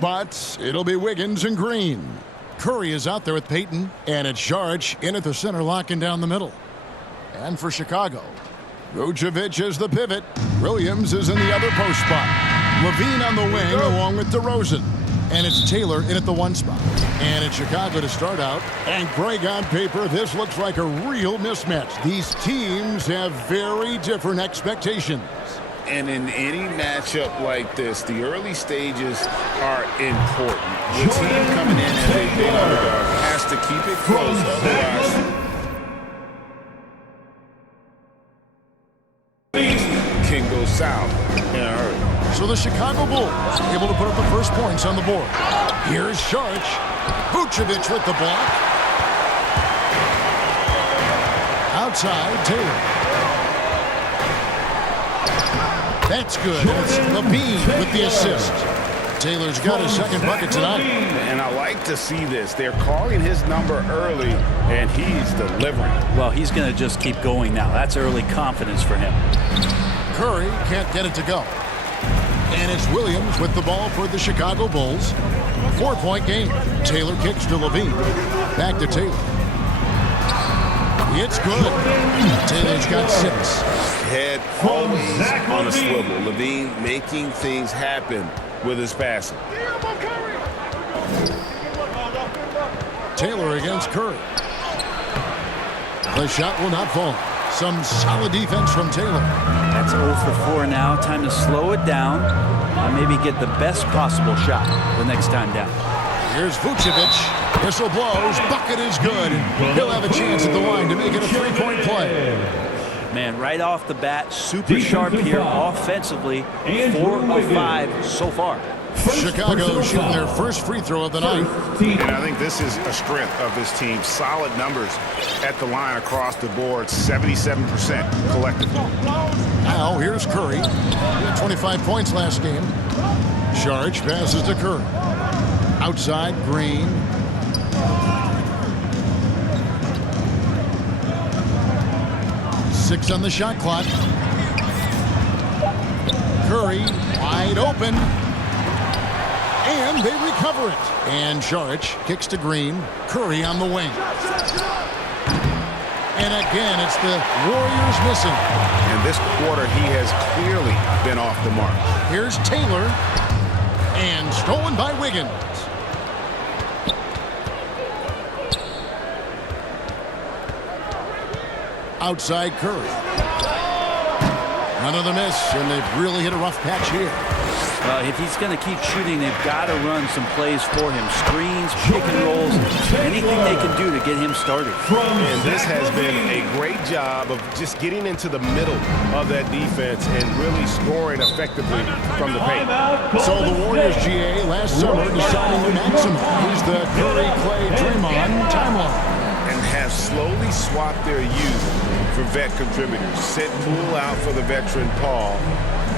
But it'll be Wiggins and Green. Curry is out there with Payton, and it's Saric in at the center, locking down the middle. And for Chicago, Vucevic is the pivot. Williams is in the other post spot. Levine on the wing along with DeRozan. And it's Taylor in at the 1 spot. And it's Chicago to start out. And Greg, on paper, this looks like a real mismatch. These teams have very different expectations. And in any matchup like this, the early stages are important. The team coming in as a big underdog has to keep it close, otherwise can go south in a hurry. So the Chicago Bulls able to put up the first points on the board. Here's Saric. Vucevic with the block. Outside, Taylor. That's good. It's Levine with the assist. Taylor's got his second bucket tonight. And I like to see this. They're calling his number early, and he's delivering. Well, he's going to just keep going now. That's early confidence for him. Curry can't get it to go. And it's Williams with the ball for the Chicago Bulls. 4-point game. Taylor kicks to Levine. Back to Taylor. It's good. Taylor's got 6. Head always on a swivel. Levine making things happen with his passing. Taylor against Curry. The shot will not fall. Some solid defense from Taylor. That's 0 for 4 now. Time to slow it down and maybe get the best possible shot the next time down. Here's Vucevic. Whistle blows. Bucket is good. He'll have a chance at the line to make it a 3-point play. Man, right off the bat, super sharp here offensively. 4 of 5 so far. Chicago shooting their first free throw of the night. And I think this is a strength of this team. Solid numbers at the line across the board. 77% collectively. Now here's Curry. He had 25 points last game. Saric passes to Curry. Outside, Green. Six on the shot clock. Curry wide open. And they recover it. And Saric kicks to Green. Curry on the wing. And again, it's the Warriors missing. And this quarter, he has clearly been off the mark. Here's Taylor. And stolen by Wiggins. Outside Curry. Another miss, and they've really hit a rough patch here. Well, if he's going to keep shooting, they've got to run some plays for him. Screens, pick and rolls, anything they can do to get him started. And this has been a great job of just getting into the middle of that defense and really scoring effectively from the paint. So the Warriors, GA, last summer deciding to maximize the Curry, Clay, Draymond timeline. And have slowly swapped their youth for vet contributors. Sit cool out for the veteran Paul.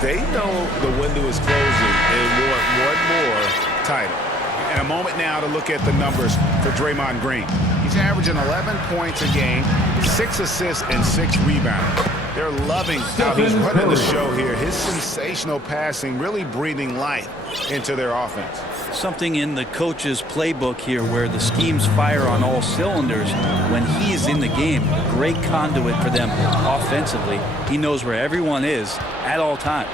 They know the window is closing and want one more title. And a moment now to look at the numbers for Draymond Green. He's averaging 11 points a game, 6 assists, and 6 rebounds. They're loving how he's running the show here. His sensational passing really breathing life into their offense. Something in the coach's playbook here where the schemes fire on all cylinders when he's in the game. Great conduit for them offensively. He knows where everyone is at all times.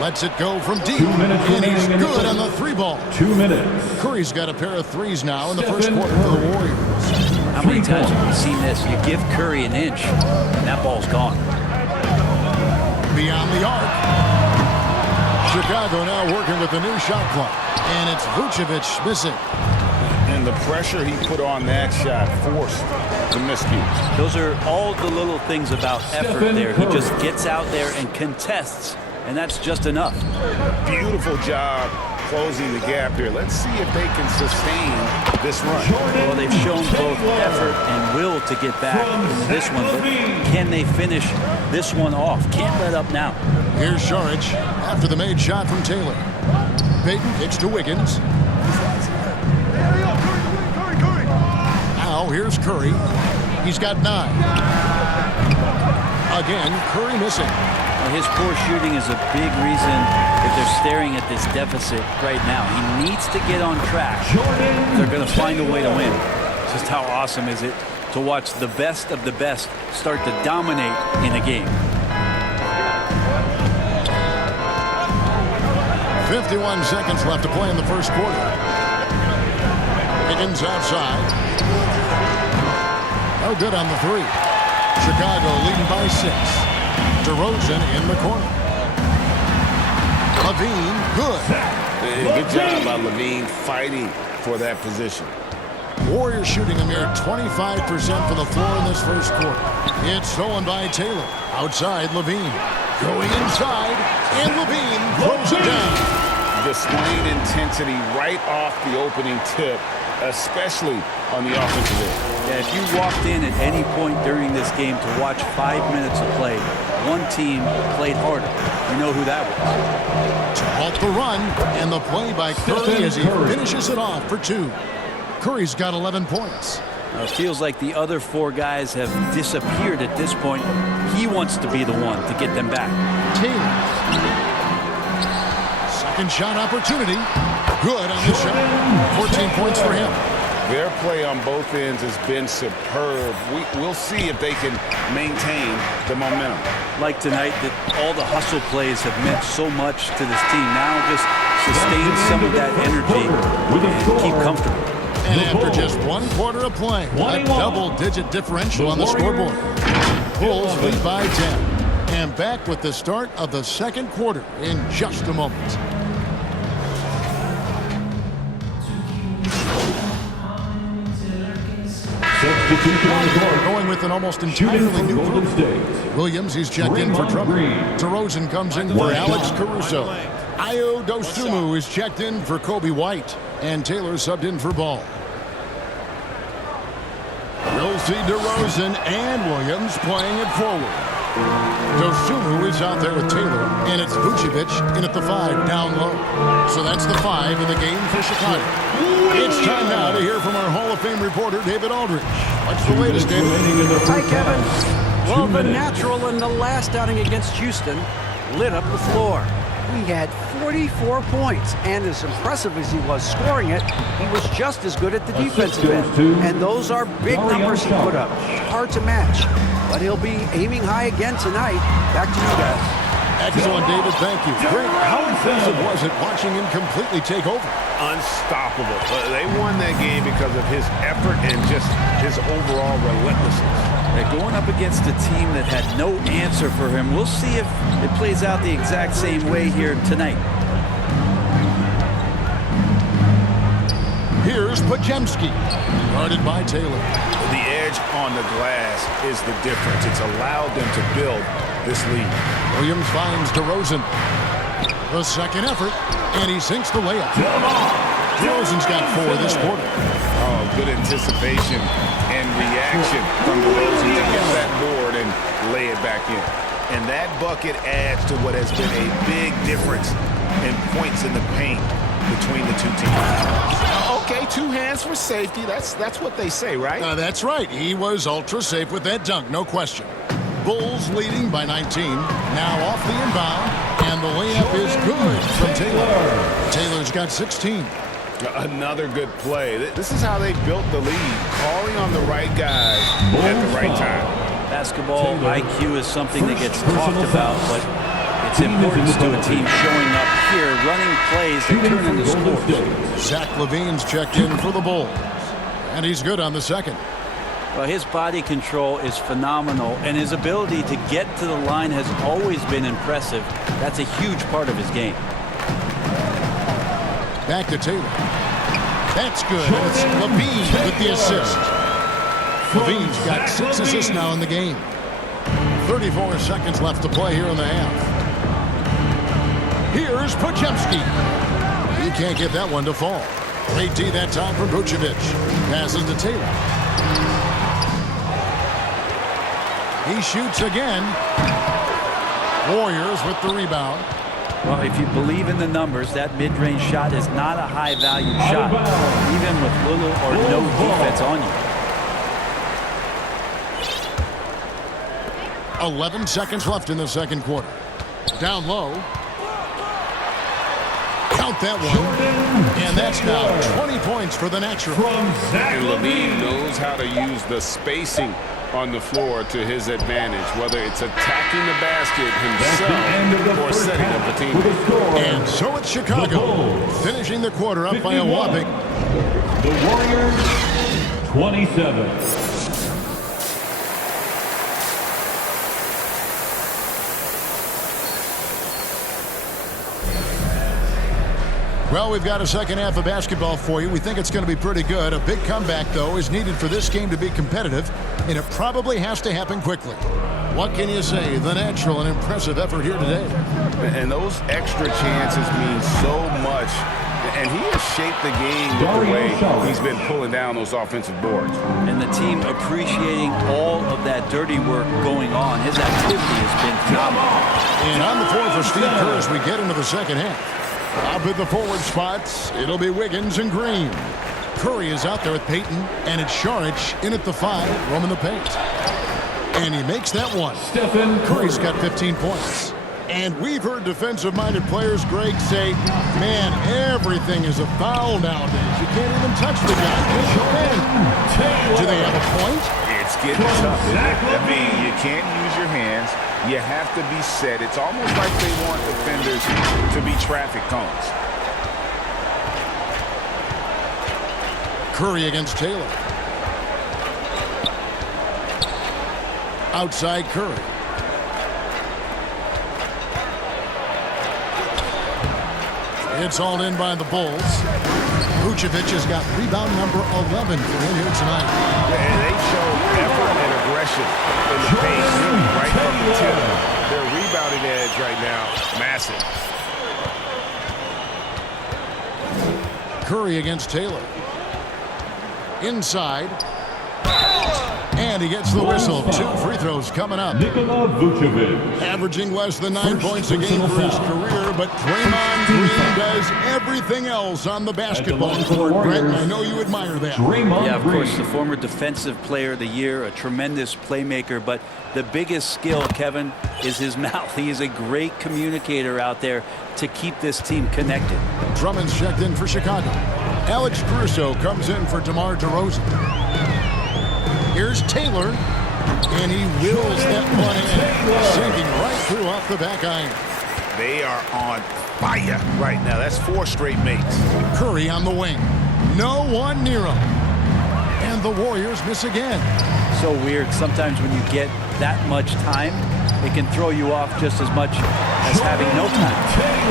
Lets it go from deep. And he's good on the 3-ball. 2 minutes. Curry's got a pair of threes now in the first quarter for the Warriors. How many times have we seen this? You give Curry an inch, and that ball's gone. Beyond the arc. Chicago now working with the new shot clock. And it's Vucevic missing. And the pressure he put on that shot forced the miscues. Those are all the little things about effort there. He just gets out there and contests, and that's just enough. Beautiful job closing the gap here. Let's see if they can sustain this run. Well, they've shown both effort and will to get back in this one, but can they finish this one off? Can't let up now. Here's Saric after the made shot from Taylor. Payton kicks to Wiggins. Now here's Curry. He's got 9. Again, Curry missing. His poor shooting is a big reason staring at this deficit right now. He needs to get on track. They're going to find a way to win. Just how awesome is it to watch the best of the best start to dominate in a game. 51 seconds left to play in the first quarter. Higgins outside. No good on the three. Chicago leading by 6. DeRozan in the corner. Levine, good. Good job by Levine fighting for that position. Warriors shooting a mere 25% from the floor in this first quarter. It's stolen by Taylor. Outside, Levine. Going inside, and Levine throws it down. Displaying intensity right off the opening tip, especially on the offensive end. Yeah, if you walked in at any point during this game to watch 5 minutes of play, one team played harder. You know who that was. To halt the run, and the play by Curry as he finishes it off for 2. Curry's got 11 points. Now, it feels like the other 4 guys have disappeared at this point. He wants to be the one to get them back. Taylor. Second shot opportunity. Good on the shot. 14 points for him. Their play on both ends has been superb. We'll see if they can maintain the momentum. Like tonight, that all the hustle plays have meant so much to this team. Now just sustain some of that energy and keep comfortable. And after just 1 quarter of play, a double-digit differential on the scoreboard. Bulls lead by 10. And back with the start of the second quarter in just a moment. Going with an almost entirely new group. Williams, he's checked in for Drummond. DeRozan comes in for Alex Caruso. Ayo Dosunmu is checked in for Kobe White. And Taylor subbed in for Ball. We'll see DeRozan and Williams playing it forward. Dosunmu is out there with Taylor, and it's Vucevic in at the 5 down low. So that's the 5 in the game for Chicago. It's time now to hear from our Hall of Fame reporter, David Aldridge. What's the latest, David? Hi, Kevin. Well, the natural in the last outing against Houston lit up the floor. He had 44 points, and as impressive as he was scoring it, he was just as good at the defensive end. And those are big numbers he put up. Hard to match. But he'll be aiming high again tonight. Back to you guys. Excellent, David. Thank you. Greg, how impressive was it watching him completely take over? Unstoppable. They won that game because of his effort and just his overall relentlessness. They're going up against a team that had no answer for him. We'll see if it plays out the exact same way here tonight. Here's Podziemski, guarded by Taylor. The edge on the glass is the difference. It's allowed them to build this lead. Williams finds DeRozan. The second effort, and he sinks the layup. DeRozan's got 4 this quarter. Oh, good anticipation and reaction from DeRozan to get that board and lay it back in. And that bucket adds to what has been a big difference in points in the paint between the two teams. Okay, 2 hands for safety. That's what they say, right? That's right. He was ultra safe with that dunk, no question. Bulls leading by 19. Now off the inbound, and the layup is good from Taylor. Taylor's got 16. Another good play. This is how they built the lead, calling on the right guys at the right time. Basketball IQ is something that gets talked about, but its importance to a team showing up here, running plays that turn into scores. Zach LaVine's checked in for the Bulls, and he's good on the second. Well, his body control is phenomenal, and his ability to get to the line has always been impressive. That's a huge part of his game. Back to Taylor. That's good. It's Levine with the assist. Levine's got 6 assists now in the game. 34 seconds left to play here in the half. Here's Podziemski. He can't get that one to fall. Great D that time from Vucevic. Passes to Taylor. He shoots again. Warriors with the rebound. Well, if you believe in the numbers, that mid-range shot is not a high-value shot, even with little or no defense on you. 11 seconds left in the second quarter. Down low. Count that one. And that's now 20 points for the Natural. And Levine knows how to use the spacing on the floor to his advantage, whether it's attacking the basket himself or setting up the team. And so it's Chicago, finishing the quarter up by a whopping. The Warriors, 27. Well, we've got a second half of basketball for you. We think it's going to be pretty good. A big comeback, though, is needed for this game to be competitive, and it probably has to happen quickly. What can you say? The Natural, an impressive effort here today. And those extra chances mean so much. And he has shaped the game with the way he's been pulling down those offensive boards. And the team appreciating all of that dirty work going on. His activity has been phenomenal. And on the floor for Steve Kerr as we get into the second half. Up at the forward spots, it'll be Wiggins and Green. Curry is out there with Payton, and it's Saric in at the 5, roaming the paint. And he makes that one. Curry's got 15 points. And we've heard defensive-minded players, Greg, say, man, everything is a foul nowadays. You can't even touch the guy. Do they have a point? It's getting tough, isn't it? I mean, you can't use your hands. You have to be set. It's almost like they want defenders to be traffic cones. Curry against Taylor. Outside Curry. It's hauled in by the Bulls. Vucevic has got rebound number 11 for him here tonight. Yeah, and they show effort and aggression in the paint, really right from the tip. Their rebounding edge right now, massive. Curry against Taylor. Inside. And he gets the whistle. 2 free throws coming up. Nikola Vucevic. Averaging less than 9 points a game for his career, but Draymond Green does everything else on the basketball court. Brett, I know you admire that. Yeah, of course, the former Defensive Player of the Year, a tremendous playmaker, but the biggest skill, Kevin, is his mouth. He is a great communicator out there to keep this team connected. Drummond's checked in for Chicago. Alex Caruso comes in for DeMar DeRozan. Here's Taylor, and he wills that one in, sinking right through off the back iron. They are on fire right now. That's 4 straight makes. Curry on the wing. No one near him. And the Warriors miss again. So weird. Sometimes when you get that much time, it can throw you off just as much as having no time.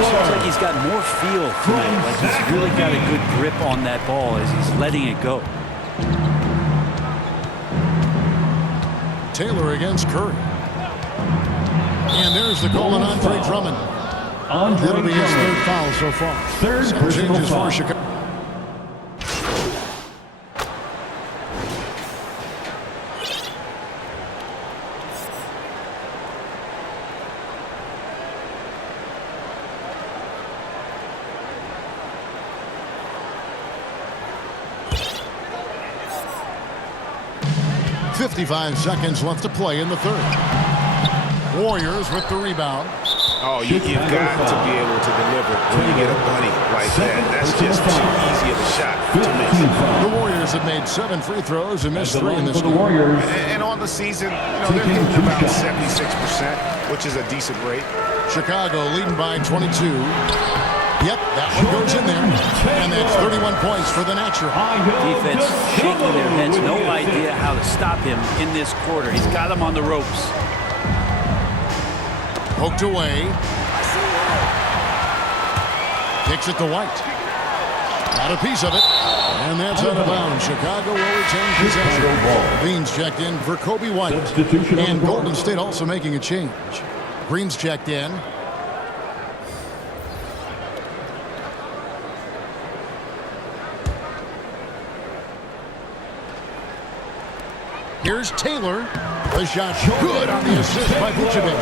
It seems like he's got more feel tonight. Like he's really got a good grip on that ball as he's letting it go. Taylor against Curry. And there's the call on Andre Drummond. That'll be his 3rd foul so far. Some changes for Chicago. .55 seconds left to play in the 3rd. Warriors with the rebound. Oh, you've got to be able to deliver when you get a bunny like that. That's just too easy of a shot to miss. The Warriors have made 7 free throws and missed 3 in this game. And on the season, they're hitting about 76%, which is a decent rate. Chicago leading by 22. Yep, that one goes in there. And that's 31 points for the Natural. Defense shaking their heads. No idea how to stop him in this quarter. He's got him on the ropes. Poked away. Kicks it to White. Got a piece of it. And that's out of bounds. Chicago will retain possession. Beans checked in for Kobe White. And Golden State also making a change. Green's checked in. Here's Taylor. The shot good on the assist by Vucevic.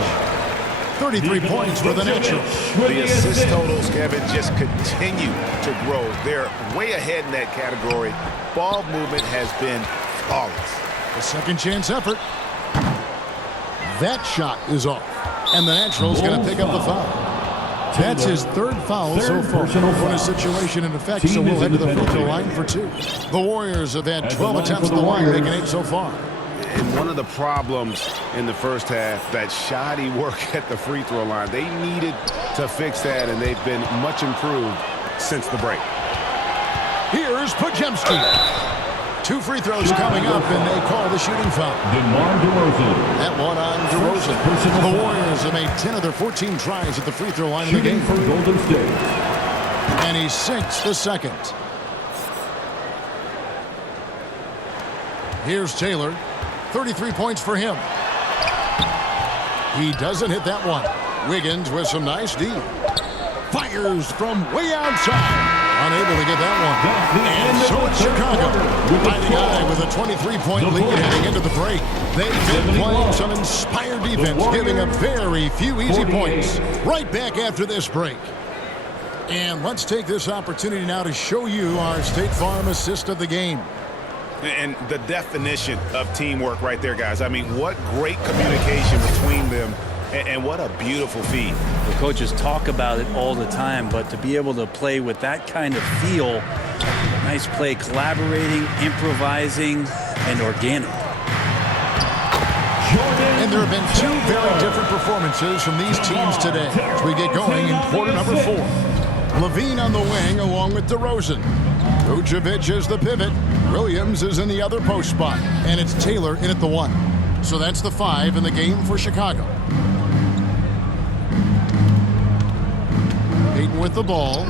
33 points for the Natural. The assist totals, Kevin, just continue to grow. They're way ahead in that category. Ball movement has been flawless. A second chance effort. That shot is off. And the Natural's going to pick up the foul. That's his third foul so far. When a situation in effect, so we'll head to the free throw line for 2. The Warriors have had 12 attempts at the line, making 8 so far. And one of the problems in the first half, that shoddy work at the free throw line. They needed to fix that, and they've been much improved since the break. Here's Pajemski. 2 free throws coming up, and they call the shooting foul. DeMar DeRozan. That one on DeRozan. The Warriors have made 10 of their 14 tries at the free throw line in the Shooting game. for Golden State. And he sinks the second. Here's Taylor. 33 points for him. He doesn't hit that one. Wiggins with some nice D. Fires from way outside. Unable to get that one. And so it's Chicago. Fighting high with a 23-point lead heading into the break. They've been playing some inspired defense, giving up very few easy points. Right back after this break. And let's take this opportunity now to show you our State Farm assist of the game. And the definition of teamwork right there, guys. I mean, what great communication between them, and what a beautiful feed. The coaches talk about it all the time, but to be able to play with that kind of feel, nice play, collaborating, improvising, and organic. And there have been 2 very different performances from these teams today as we get going in quarter number 4. Levine on the wing along with DeRozan. Vucevic is the pivot. Williams is in the other post spot. And it's Taylor in at the 1. So that's the 5 in the game for Chicago. Payton with the ball.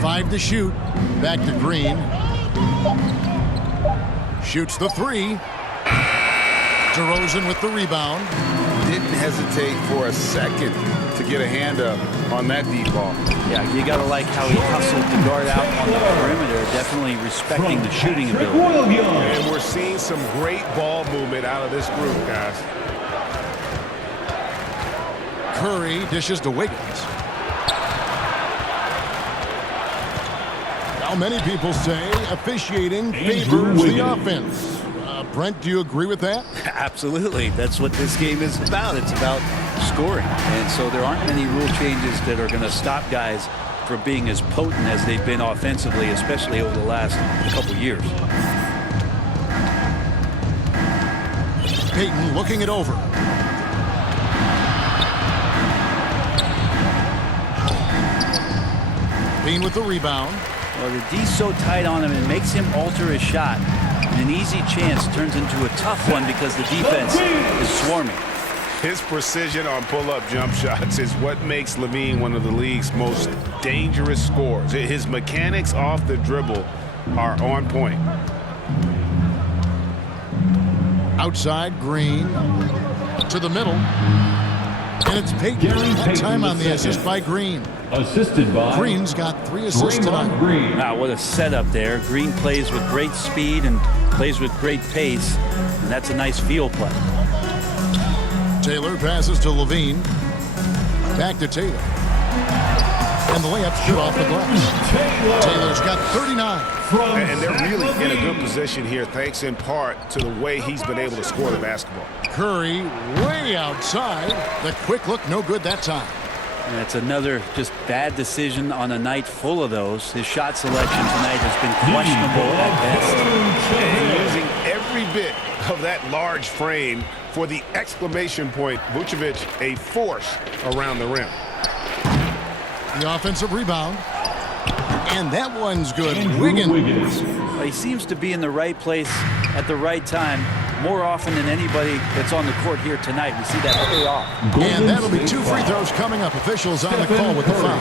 5 to shoot. Back to Green. Shoots the 3. DeRozan with the rebound. Didn't hesitate for a second to get a hand up on that deep ball. Yeah, you got to like how he hustled the guard out on the perimeter, definitely respecting the shooting ability. And we're seeing some great ball movement out of this group, guys. Curry dishes to Wiggins. Now many people say officiating favors the offense. Brent, do you agree with that? Absolutely. That's what this game is about. It's about scoring. And so there aren't many rule changes that are going to stop guys from being as potent as they've been offensively, especially over the last couple years. Payton looking it over. Bean with the rebound. Well, the D's so tight on him, it makes him alter his shot. An easy chance turns into a tough one because the defense is swarming. His precision on pull-up jump shots is what makes Levine one of the league's most dangerous scorers. His mechanics off the dribble are on point. Outside, Green to the middle. And it's Payton. That time on the assist by Green. Assisted by Green's got 3 assists tonight. Green. Wow, what a setup there. Green plays with great speed and plays with great pace, and that's a nice field play. Taylor passes to Levine. Back to Taylor. And the layup's good off the glass. Taylor's got 39. And they're really in a good position here, thanks in part to the way he's been able to score the basketball. Curry way outside. The quick look, no good that time. And that's another just bad decision on a night full of those. His shot selection tonight has been questionable at best. And using every bit of that large frame for the exclamation point. Vucevic, a force around the rim. The offensive rebound. And that one's good. Wiggins. He seems to be in the right place at the right time more often than anybody that's on the court here tonight. We see that pay off. And that'll be 2 free throws coming up. Officials on the call with the foul.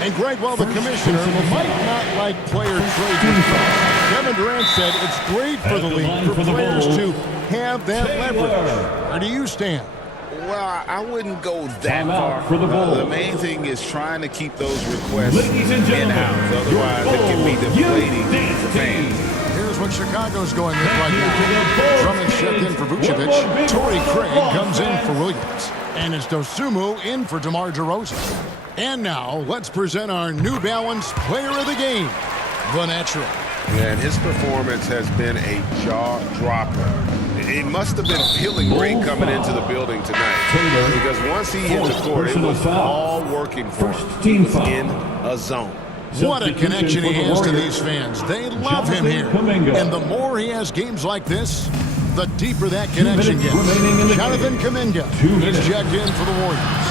And Greg, well, the commissioner might not like player trade. Kevin Durant said it's great for the league for players to have that leverage. Where do you stand? Well, I wouldn't go that far. For the ball. The main thing is trying to keep those requests Ladies and gentlemen, in-house. Otherwise, it can be deflating for fans. Here's what Chicago's going with right now. Drummond checked in for Vucevic. Torrey Craig comes in for Williams. And it's Dosunmu in for DeMar DeRozan. And now, let's present our New Balance Player of the Game, the Natural. And his performance has been a jaw-dropper. He must have been feeling great coming into the building tonight. Because once he hit the court, it was all working for him. He was in a zone. What a connection he has to these fans. They love him here. And the more he has games like this, the deeper that connection gets. Jonathan Kuminga is checked in for the Warriors.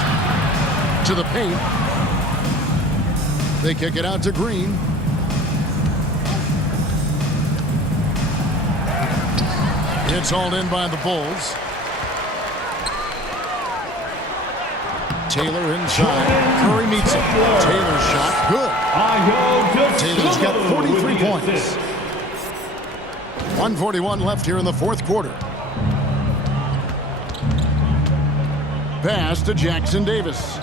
To the paint. They kick it out to Green. It's hauled in by the Bulls. Taylor inside. Curry meets it. Taylor's shot, good. Taylor's got 43 points. 1:41 left here in the fourth quarter. Pass to Jackson Davis.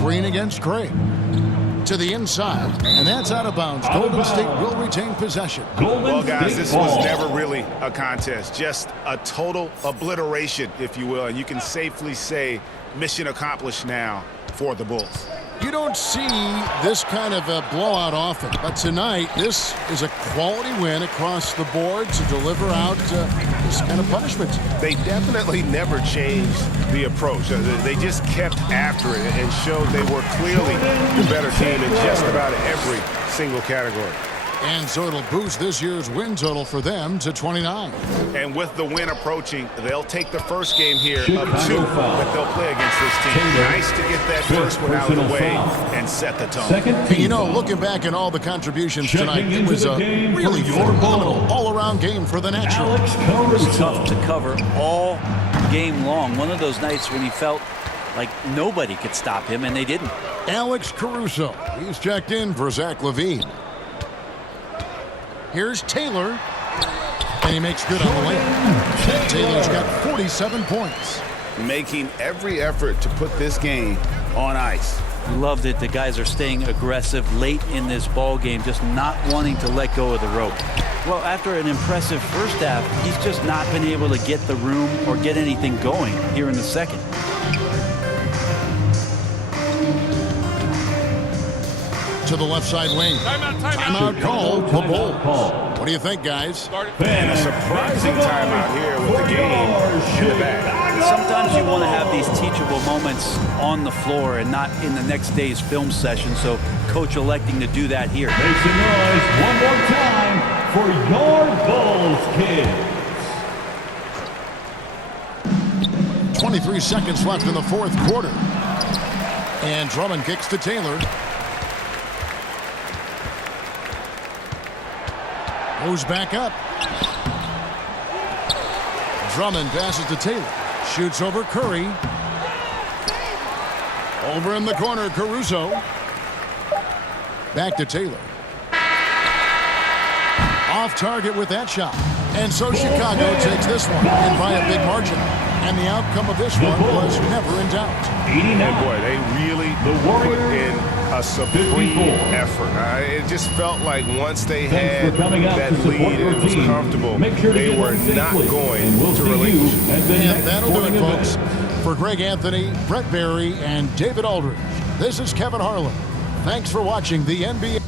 Green against Craig. To the inside, and that's out of bounds. Golden State will retain possession. Well, guys, this was never really a contest, just a total obliteration, if you will, and you can safely say mission accomplished now for the Bulls. You don't see this kind of a blowout often, but tonight this is a quality win across the board to deliver out this kind of punishment. They definitely never changed the approach. They just kept after it and showed they were clearly the better team in just about every single category. And so it'll boost this year's win total for them to 29. And with the win approaching, they'll take the first game here of 2 that they'll play against this team. Nice to get that first one out of the way and set the tone. And you know, looking back at all the contributions tonight, it was a really phenomenal all-around game for the Natural. It was tough to cover all game long. One of those nights when he felt like nobody could stop him, and they didn't. Alex Caruso, he's checked in for Zach LaVine. Here's Taylor, and he makes good on the layup. Taylor's got 47 points. Making every effort to put this game on ice. Loved it. The guys are staying aggressive late in this ball game, just not wanting to let go of the rope. Well, after an impressive first half, he's just not been able to get the room or get anything going here in the second. To the left side wing. Timeout call. The Bulls. What do you think, guys? And a surprising timeout here with the game in the back. Sometimes you want to have these teachable moments on the floor and not in the next day's film session, so coach electing to do that here. Make some noise one more time for your Bulls, kids. 23 seconds left in the fourth quarter. And Drummond kicks to Taylor. Goes back up. Drummond passes to Taylor. Shoots over Curry. Over in the corner, Caruso. Back to Taylor. Off target with that shot. And so Chicago takes this one, and by a big margin. And the outcome of this one was never in doubt. And boy, they really put in a supreme effort. It just felt like once they had that lead and it was comfortable, they were not going to relinquish. And that'll do it, folks. For Greg Anthony, Brett Barry, and David Aldridge, this is Kevin Harlan. Thanks for watching the NBA.